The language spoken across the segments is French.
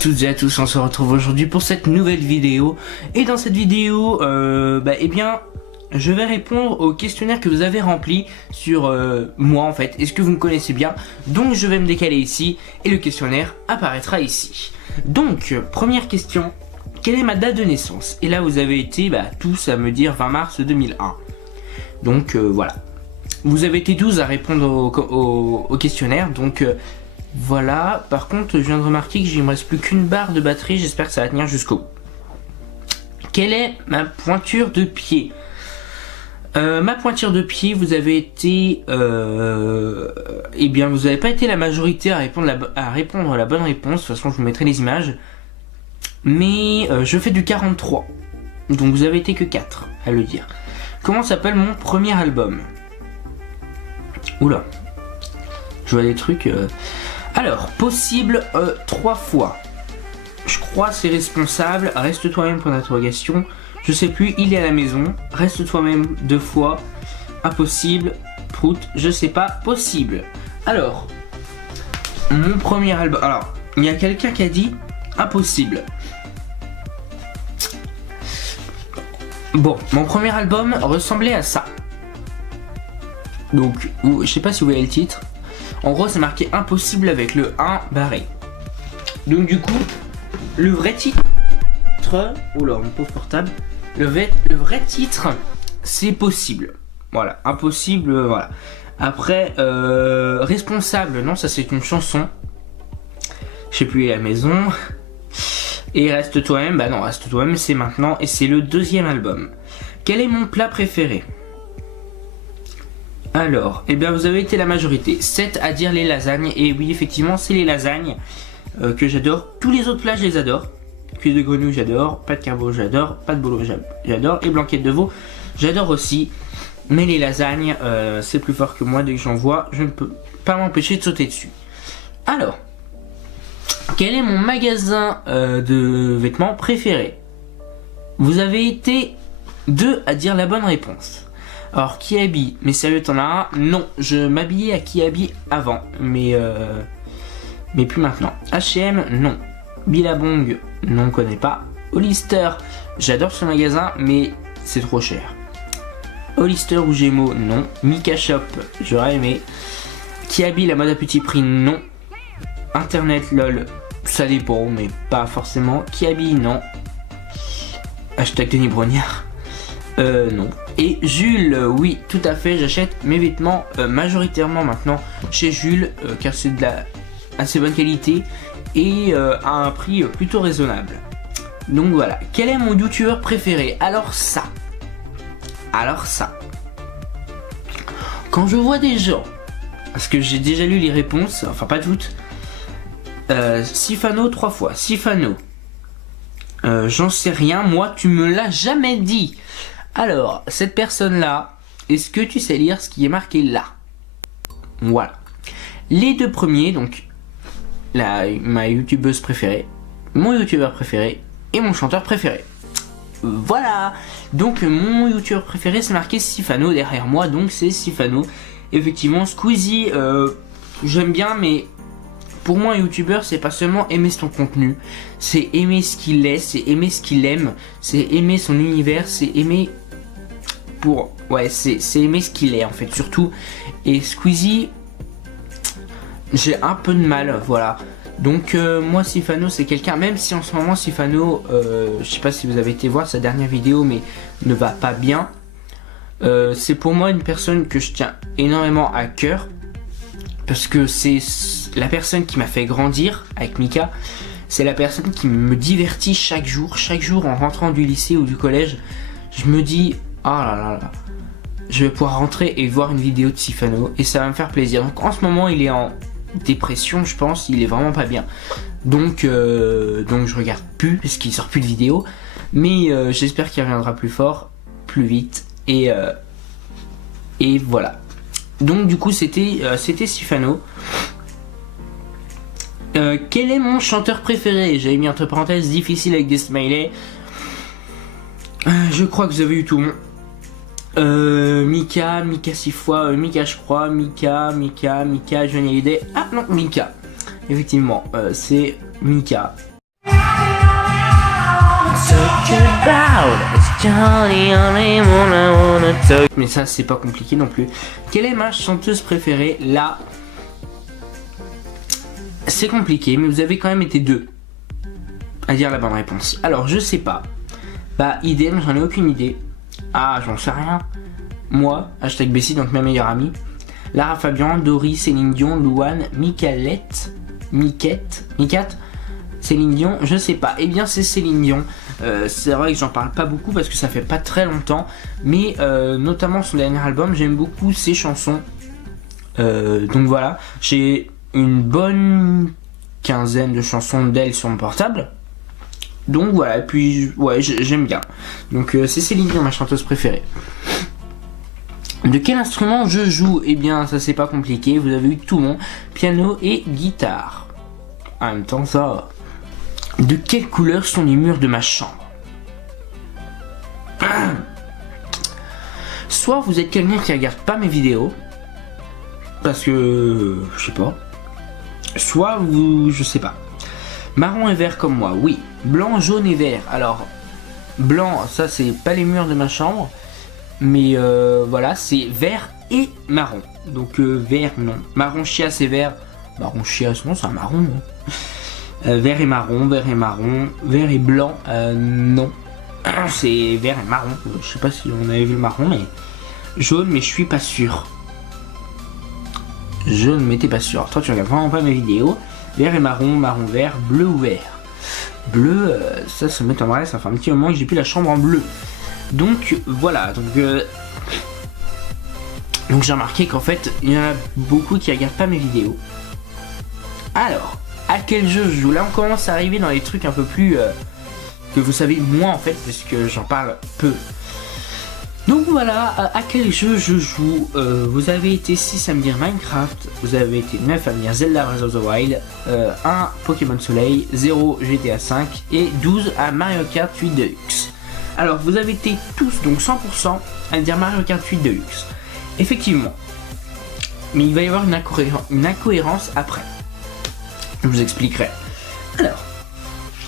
Toutes et à tous, on se retrouve aujourd'hui pour cette nouvelle vidéo. Et dans cette vidéo, eh bien, je vais répondre au questionnaire que vous avez rempli sur moi en fait. Est-ce que vous me connaissez bien? Donc je vais me décaler ici et le questionnaire apparaîtra ici. Donc, première question, quelle est ma date de naissance? Et là vous avez été tous à me dire 20 mars 2001. Donc voilà. Vous avez été 12 à répondre au questionnaire, donc voilà. Par contre, je viens de remarquer qu'il ne me reste plus qu'une barre de batterie, j'espère que ça va tenir jusqu'au bout. Quelle est ma pointure de pied? Ma pointure de pied, vous avez été... eh bien, vous n'avez pas été la majorité à répondre la bonne réponse. De toute façon, je vous mettrai les images. Mais je fais du 43. Donc vous avez été que 4 à le dire. Comment s'appelle mon premier album? Oula. Je vois des trucs... Alors, possible 3 fois. Je crois c'est responsable. Reste toi-même pour l'interrogation. Je sais plus, il est à la maison. Reste toi-même 2 fois. Impossible. Prout, je sais pas. Possible. Alors, mon premier album. Alors, il y a quelqu'un qui a dit impossible. Bon, mon premier album ressemblait à ça. Donc, je sais pas si vous voyez le titre. En gros, c'est marqué impossible avec le 1 barré. Donc, du coup, le vrai titre. Oula, mon pauvre portable. Le vrai titre, c'est possible. Voilà, impossible, voilà. Après, responsable, non, ça c'est une chanson. Je sais plus, à la maison. Et reste toi-même, bah non, reste toi-même, c'est maintenant. Et c'est le 2e album. Quel est mon plat préféré? Alors, eh bien vous avez été la majorité, 7 à dire les lasagnes, et oui effectivement c'est les lasagnes que j'adore, tous les autres plats je les adore, cuisse de grenouille j'adore, pâte carbo j'adore, pâte bolo j'adore, et blanquette de veau j'adore aussi, mais les lasagnes c'est plus fort que moi, dès que j'en vois je ne peux pas m'empêcher de sauter dessus. Alors, quel est mon magasin de vêtements préféré? Vous avez été 2 à dire la bonne réponse. Alors, Kiabi, mais sérieux, t'en as un? Non, je m'habillais à Kiabi avant, mais plus maintenant. H&M, non. Billabong, non, on connaît pas. Hollister, j'adore ce magasin, mais c'est trop cher. Hollister ou Gémeaux, non. Mika Shop, j'aurais aimé. Kiabi, la mode à petit prix, non. Internet, lol, ça dépend, mais pas forcément. Kiabi, non. Hashtag Denis Brognard, non. Et Jules, oui, tout à fait, j'achète mes vêtements majoritairement maintenant chez Jules, car c'est de la assez bonne qualité et à un prix plutôt raisonnable. Donc voilà, quel est mon youtubeur préféré? Alors ça, quand je vois des gens, parce que j'ai déjà lu les réponses, enfin pas toutes, Sifano 3 fois, Sifano, j'en sais rien, moi tu me l'as jamais dit. Alors, cette personne-là, est-ce que tu sais lire ce qui est marqué là? Voilà. Les 2 premiers, donc ma youtubeuse préférée, mon youtubeur préféré et mon chanteur préféré. Voilà. Donc mon youtubeur préféré, c'est marqué Sifano derrière moi, donc c'est Sifano. Effectivement, Squeezie, j'aime bien, mais pour moi un youtubeur, c'est pas seulement aimer son contenu, c'est aimer ce qu'il est, c'est aimer ce qu'il aime, c'est aimer son univers, c'est aimer c'est aimer ce qu'il est en fait surtout. Et Squeezie, j'ai un peu de mal, voilà. Donc moi Sifano c'est quelqu'un, même si en ce moment Sifano, je sais pas si vous avez été voir sa dernière vidéo, mais ne va pas bien. C'est pour moi une personne que je tiens énormément à cœur, parce que c'est la personne qui m'a fait grandir avec Mika. C'est la personne qui me divertit chaque jour en rentrant du lycée ou du collège. Je me dis, ah là là là, je vais pouvoir rentrer et voir une vidéo de Sifano et ça va me faire plaisir. Donc en ce moment il est en dépression, je pense, il est vraiment pas bien. Donc je regarde plus parce qu'il sort plus de vidéos. Mais j'espère qu'il reviendra plus fort, plus vite et voilà. Donc du coup c'était Sifano. Quel est mon chanteur préféré? J'avais mis entre parenthèses difficile avec des smileys. Je crois que vous avez eu tout le monde. Mika 6 fois, Mika je crois, Mika, Johnny Hallyday. Ah non, Mika. Effectivement, c'est Mika. Mais ça c'est pas compliqué non plus. Quelle est ma chanteuse préférée? Là, c'est compliqué, mais vous avez quand même été deux à dire la bonne réponse. Alors je sais pas. Bah idem, j'en ai aucune idée. Ah, j'en sais rien. Moi, hashtag Bessie, donc ma meilleure amie. Lara Fabian, Dory, Céline Dion, Louane, Miquette, Céline Dion, je sais pas. Eh bien c'est Céline Dion. C'est vrai que j'en parle pas beaucoup parce que ça fait pas très longtemps. Mais notamment son dernier album, j'aime beaucoup ses chansons. Donc voilà, j'ai une bonne quinzaine de chansons d'elle sur mon portable. Donc voilà, et puis ouais, j'aime bien. Donc c'est Céline Dion, ma chanteuse préférée. De quel instrument je joue? Eh bien ça c'est pas compliqué, vous avez eu tout mon piano et guitare. En même temps ça va. De quelle couleur sont les murs de ma chambre? Soit vous êtes quelqu'un qui regarde pas mes vidéos, parce que je sais pas. Soit vous, je sais pas. Marron et vert comme moi, oui. Blanc, jaune et vert. Alors, blanc, ça c'est pas les murs de ma chambre, mais voilà, c'est vert et marron. Donc vert, non. Marron chiasse et vert. Marron chiasse, non, c'est un marron. Vert et marron, vert et marron, vert et blanc, non. C'est vert et marron. Je sais pas si on avait vu le marron, mais jaune, mais je suis pas sûr. Jaune, mais t'es pas sûr. Toi, tu regardes vraiment pas mes vidéos. Vert et marron, marron vert, bleu ou vert. Bleu, ça m'étonnerait, ça fait un petit moment que j'ai plus la chambre en bleu. Donc voilà, donc j'ai remarqué qu'en fait, il y en a beaucoup qui regardent pas mes vidéos. Alors, à quel jeu je joue? Là, on commence à arriver dans les trucs un peu plus que vous savez moins en fait, parce que j'en parle peu. Donc voilà, à quel jeu je joue? Vous avez été 6 à me dire Minecraft, vous avez été 9 à me dire Zelda Breath of the Wild, 1 Pokémon Soleil, 0 GTA 5 et 12 à Mario Kart 8 Deluxe. Alors vous avez été tous, donc 100% à me dire Mario Kart 8 Deluxe. Effectivement. Mais il va y avoir une incohérence après. Je vous expliquerai. Alors,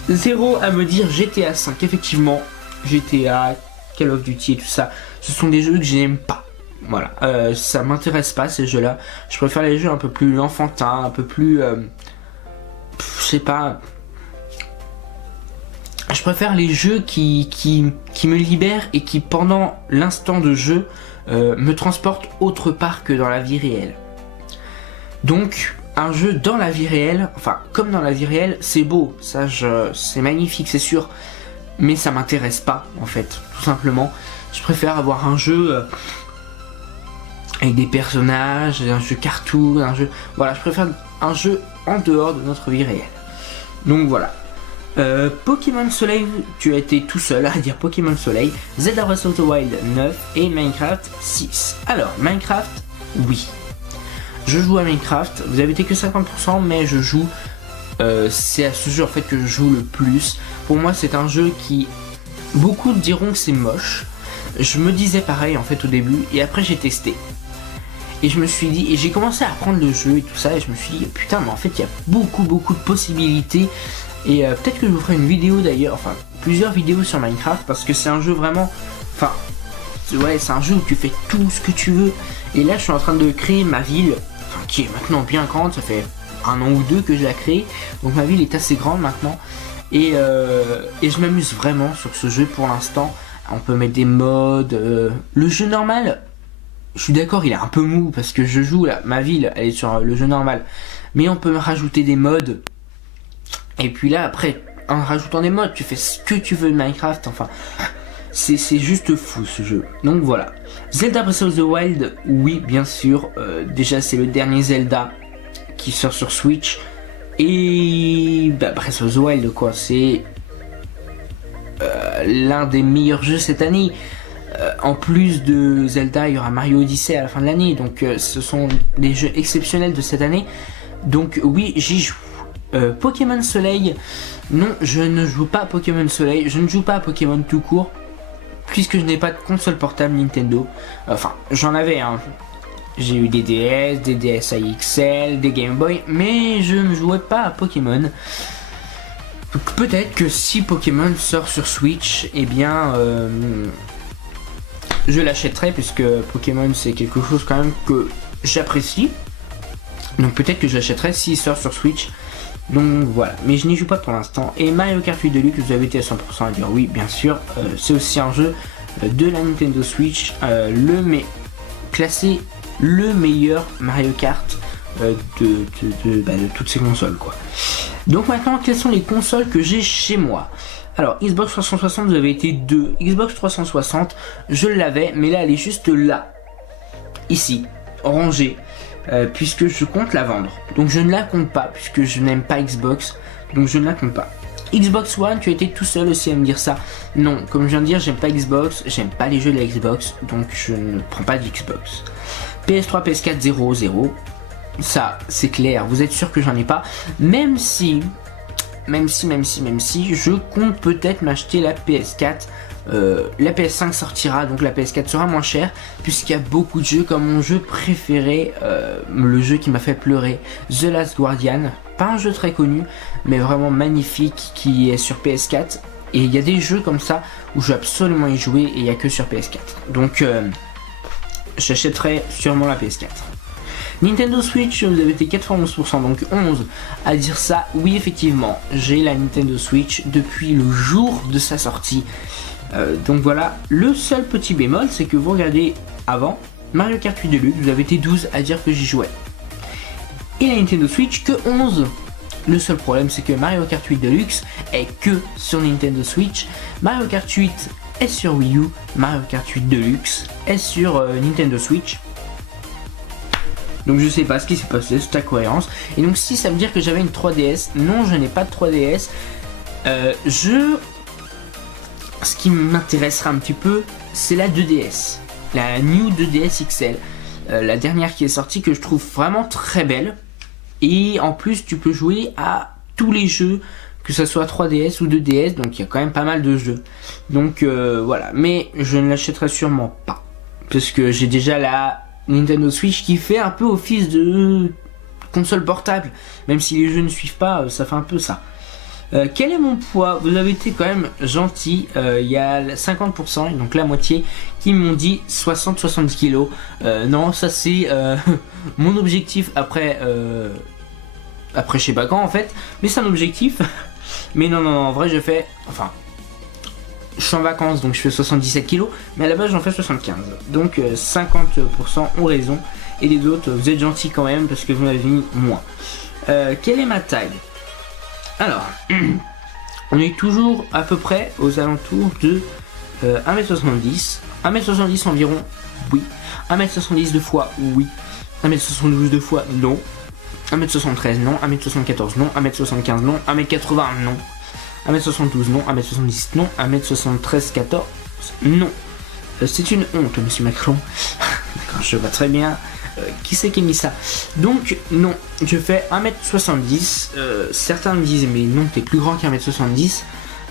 0 à me dire GTA 5. Effectivement, GTA, Call of Duty et tout ça, ce sont des jeux que je n'aime pas. Voilà, ça m'intéresse pas ces jeux-là. Je préfère les jeux un peu plus enfantins, un peu plus... je sais pas... Je préfère les jeux qui me libèrent et qui, pendant l'instant de jeu, me transportent autre part que dans la vie réelle. Donc... un jeu dans la vie réelle, enfin comme dans la vie réelle, c'est beau, ça c'est magnifique, c'est sûr, mais ça m'intéresse pas en fait, tout simplement. Je préfère avoir un jeu avec des personnages, un jeu cartoon, un jeu, voilà, je préfère un jeu en dehors de notre vie réelle. Donc voilà. Pokémon Soleil, tu as été tout seul à dire Pokémon Soleil, Zelda Breath of the Wild 9 et Minecraft 6. Alors Minecraft, oui. Je joue à Minecraft, vous avez été que 50%, mais je joue, c'est à ce jeu en fait que je joue le plus. Pour moi c'est un jeu qui, beaucoup diront que c'est moche. Je me disais pareil en fait au début, et après j'ai testé. Et je me suis dit, et j'ai commencé à apprendre le jeu et tout ça, et je me suis dit, putain mais en fait il y a beaucoup de possibilités. Et peut-être que je vous ferai une vidéo d'ailleurs, enfin plusieurs vidéos sur Minecraft, parce que c'est un jeu vraiment, enfin... ouais, c'est un jeu où tu fais tout ce que tu veux. Et là je suis en train de créer ma ville, enfin, qui est maintenant bien grande, ça fait 1 an ou 2 que je la crée. Donc ma ville est assez grande maintenant. Et je m'amuse vraiment sur ce jeu pour l'instant. On peut mettre des modes. Le jeu normal, je suis d'accord, il est un peu mou parce que je joue là, ma ville elle est sur le jeu normal. Mais on peut rajouter des modes. Et puis là après, en rajoutant des modes, tu fais ce que tu veux de Minecraft, enfin... c'est juste fou ce jeu. Donc voilà. Zelda Breath of the Wild, oui bien sûr. Déjà c'est le dernier Zelda qui sort sur Switch. Et bah, Breath of the Wild quoi. C'est l'un des meilleurs jeux cette année. En plus de Zelda, il y aura Mario Odyssey à la fin de l'année. Donc ce sont des jeux exceptionnels de cette année. Donc oui j'y joue. Pokémon Soleil. Non je ne joue pas à Pokémon Soleil. Je ne joue pas à Pokémon tout court. Puisque je n'ai pas de console portable Nintendo. Enfin, j'en avais, hein. J'ai eu des DS, des DSi XL, des Game Boy, mais je ne jouais pas à Pokémon. Donc peut-être que si Pokémon sort sur Switch, eh bien je l'achèterai, puisque Pokémon c'est quelque chose quand même que j'apprécie. Donc peut-être que je l'achèterai s'il sort sur Switch. Donc voilà, mais je n'y joue pas pour l'instant. Et Mario Kart 8 Deluxe, vous avez été à 100% à dire oui, bien sûr. C'est aussi un jeu de la Nintendo Switch, classé le meilleur Mario Kart de toutes ces consoles, quoi. Donc maintenant, quelles sont les consoles que j'ai chez moi? Alors, Xbox 360, vous avez été 2. Xbox 360, je l'avais, mais là, elle est juste là. Ici, rangée. Puisque je compte la vendre. Donc je ne la compte pas, puisque je n'aime pas Xbox. Donc je ne la compte pas. Xbox One, tu as été tout seul aussi à me dire ça. Non, comme je viens de dire, j'aime pas Xbox. J'aime pas les jeux de la Xbox. Donc je ne prends pas d'Xbox. PS3, PS4, 0. Ça, c'est clair. Vous êtes sûr que j'en ai pas. Même si, je compte peut-être m'acheter la PS4. La PS5 sortira, donc la PS4 sera moins chère, puisqu'il y a beaucoup de jeux, comme mon jeu préféré, le jeu qui m'a fait pleurer, The Last Guardian, pas un jeu très connu mais vraiment magnifique, qui est sur PS4. Et il y a des jeux comme ça où je veux absolument y jouer et il n'y a que sur PS4, donc j'achèterai sûrement la PS4. Nintendo Switch, vous avez été 91%, donc 11 à dire ça. Oui, effectivement, j'ai la Nintendo Switch depuis le jour de sa sortie. Donc voilà, le seul petit bémol, c'est que vous regardez avant, Mario Kart 8 Deluxe, vous avez été 12 à dire que j'y jouais. Et la Nintendo Switch, que 11. Le seul problème, c'est que Mario Kart 8 Deluxe est que sur Nintendo Switch. Mario Kart 8 est sur Wii U, Mario Kart 8 Deluxe est sur Nintendo Switch. Donc je sais pas ce qui s'est passé, c'est ta cohérence. Et donc si ça veut dire que j'avais une 3DS, non, je n'ai pas de 3DS. Ce qui m'intéressera un petit peu, c'est la 2DS. La New 2DS XL. La dernière qui est sortie, que je trouve vraiment très belle. Et en plus, tu peux jouer à tous les jeux, que ce soit 3DS ou 2DS. Donc il y a quand même pas mal de jeux. Donc voilà. Mais je ne l'achèterai sûrement pas. Parce que j'ai déjà la Nintendo Switch qui fait un peu office de console portable. Même si les jeux ne suivent pas, ça fait un peu ça. Quel est mon poids? Vous avez été quand même gentil. Il y a 50%, donc la moitié, qui m'ont dit 60-70 kg. Non, ça c'est mon objectif après je sais pas quand en fait. Mais c'est un objectif. Mais non, en vrai je fais... Enfin, je suis en vacances donc je fais 77 kg. Mais à la base j'en fais 75. Donc 50% ont raison. Et les autres, vous êtes gentils quand même parce que vous m'avez mis moins. Quelle est ma taille? Alors, on est toujours à peu près aux alentours de 1m70. 1m70 environ, oui. 1m70 deux fois, oui. 1m72 deux fois, non. 1m73, non. 1m74, non. 1m75, non. 1m80, non. 1m72, non. 1m70, non. 1m73, 14, non. C'est une honte, monsieur Macron. D'accord, je vois très bien. Qui c'est qui a mis ça? Donc non, je fais 1m70. Certains me disent mais non, t'es plus grand qu'1m70.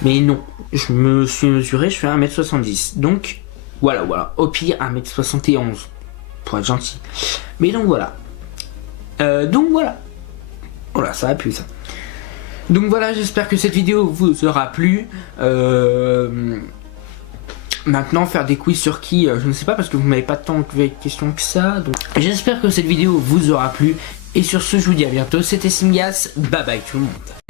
Mais non, je me suis mesuré, je fais 1m70. Donc voilà. Au pire 1m71 pour être gentil. Mais donc voilà. Voilà, ça a plu ça. Donc voilà, j'espère que cette vidéo vous aura plu. Maintenant, faire des quiz sur qui, je ne sais pas, parce que vous n'avez pas tant de questions que ça. Donc j'espère que cette vidéo vous aura plu. Et sur ce, je vous dis à bientôt. C'était Simgas. Bye bye tout le monde.